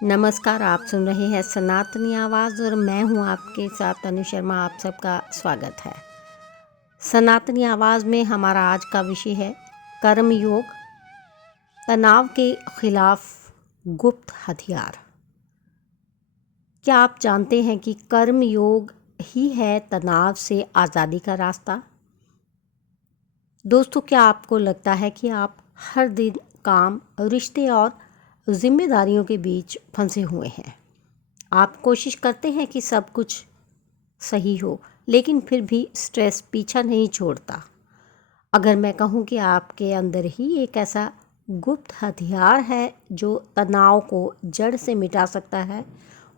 नमस्कार, आप सुन रहे हैं सनातनी आवाज़ और मैं हूं आपके साथ तनु शर्मा। आप सबका स्वागत है। सनातनी आवाज़ में हमारा आज का विषय है कर्म योग, तनाव के खिलाफ गुप्त हथियार। क्या आप जानते हैं कि कर्म योग ही है तनाव से आज़ादी का रास्ता? दोस्तों, क्या आपको लगता है कि आप हर दिन काम, रिश्ते और जिम्मेदारियों के बीच फंसे हुए हैं? आप कोशिश करते हैं कि सब कुछ सही हो, लेकिन फिर भी स्ट्रेस पीछा नहीं छोड़ता। अगर मैं कहूँ कि आपके अंदर ही एक ऐसा गुप्त हथियार है जो तनाव को जड़ से मिटा सकता है,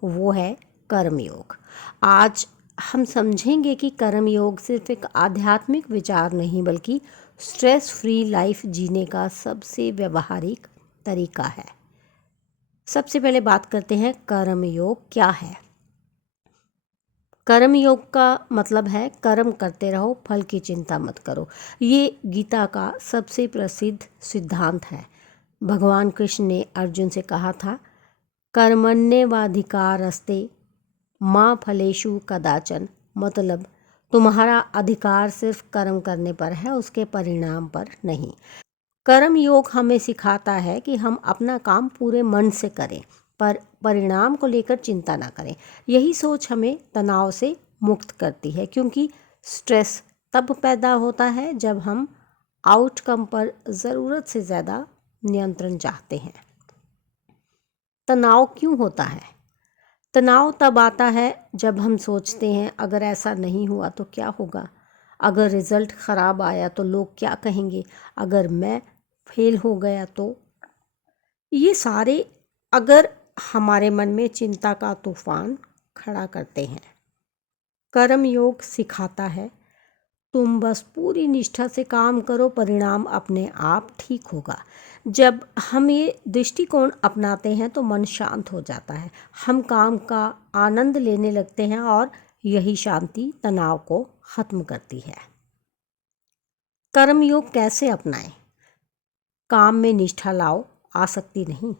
वो है कर्मयोग। आज हम समझेंगे कि कर्मयोग सिर्फ एक आध्यात्मिक विचार नहीं, बल्कि स्ट्रेस फ्री लाइफ जीने का सबसे व्यवहारिक तरीका है। सबसे पहले बात करते हैं कर्मयोग क्या है। कर्म योग का मतलब है कर्म करते रहो, फल की चिंता मत करो। ये गीता का सबसे प्रसिद्ध सिद्धांत है। भगवान कृष्ण ने अर्जुन से कहा था, कर्मण्येवाधिकारस्ते माँ फलेषु कदाचन। मतलब तुम्हारा अधिकार सिर्फ कर्म करने पर है, उसके परिणाम पर नहीं। कर्म योग हमें सिखाता है कि हम अपना काम पूरे मन से करें, पर परिणाम को लेकर चिंता ना करें। यही सोच हमें तनाव से मुक्त करती है, क्योंकि स्ट्रेस तब पैदा होता है जब हम आउटकम पर ज़रूरत से ज़्यादा नियंत्रण चाहते हैं। तनाव क्यों होता है? तनाव तब आता है जब हम सोचते हैं, अगर ऐसा नहीं हुआ तो क्या होगा? अगर रिज़ल्ट ख़राब आया तो लोग क्या कहेंगे? अगर मैं फेल हो गया तो? ये सारे अगर हमारे मन में चिंता का तूफान खड़ा करते हैं। कर्म योग सिखाता है, तुम बस पूरी निष्ठा से काम करो, परिणाम अपने आप ठीक होगा। जब हम ये दृष्टिकोण अपनाते हैं तो मन शांत हो जाता है, हम काम का आनंद लेने लगते हैं और यही शांति तनाव को ख़त्म करती है। कर्म योग कैसे अपनाएं? काम में निष्ठा लाओ, आसक्ति नहीं।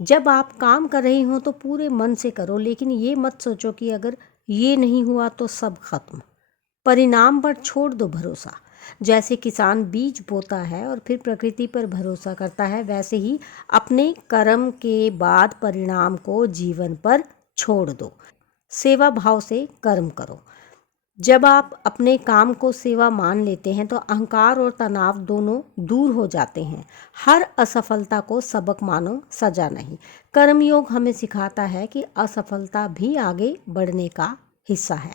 जब आप काम कर रही हो तो पूरे मन से करो, लेकिन ये मत सोचो कि अगर ये नहीं हुआ तो सब खत्म। परिणाम पर छोड़ दो भरोसा। जैसे किसान बीज बोता है और फिर प्रकृति पर भरोसा करता है, वैसे ही अपने कर्म के बाद परिणाम को जीवन पर छोड़ दो। सेवा भाव से कर्म करो। जब आप अपने काम को सेवा मान लेते हैं तो अहंकार और तनाव दोनों दूर हो जाते हैं। हर असफलता को सबक मानो, सजा नहीं। कर्मयोग हमें सिखाता है कि असफलता भी आगे बढ़ने का हिस्सा है।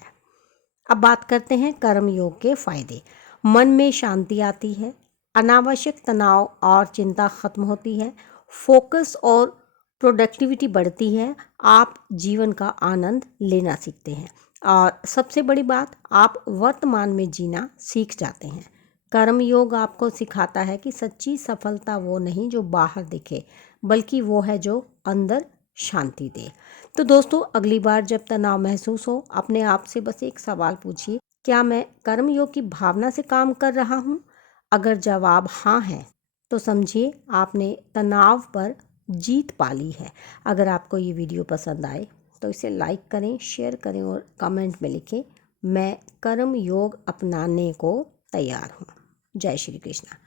अब बात करते हैं कर्मयोग के फायदे। मन में शांति आती है, अनावश्यक तनाव और चिंता खत्म होती है, फोकस और प्रोडक्टिविटी बढ़ती है, आप जीवन का आनंद लेना सीखते हैं और सबसे बड़ी बात, आप वर्तमान में जीना सीख जाते हैं। कर्म योग आपको सिखाता है कि सच्ची सफलता वो नहीं जो बाहर दिखे, बल्कि वो है जो अंदर शांति दे। तो दोस्तों, अगली बार जब तनाव महसूस हो, अपने आप से बस एक सवाल पूछिए, क्या मैं कर्म योग की भावना से काम कर रहा हूँ? अगर जवाब हाँ है तो समझिए आपने तनाव पर जीत पा ली है। अगर आपको ये वीडियो पसंद आए तो इसे लाइक करें, शेयर करें और कमेंट में लिखें, मैं कर्म योग अपनाने को तैयार हूँ। जय श्री कृष्णा।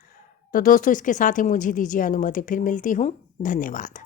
तो दोस्तों, इसके साथ ही मुझे दीजिए अनुमति, फिर मिलती हूँ। धन्यवाद।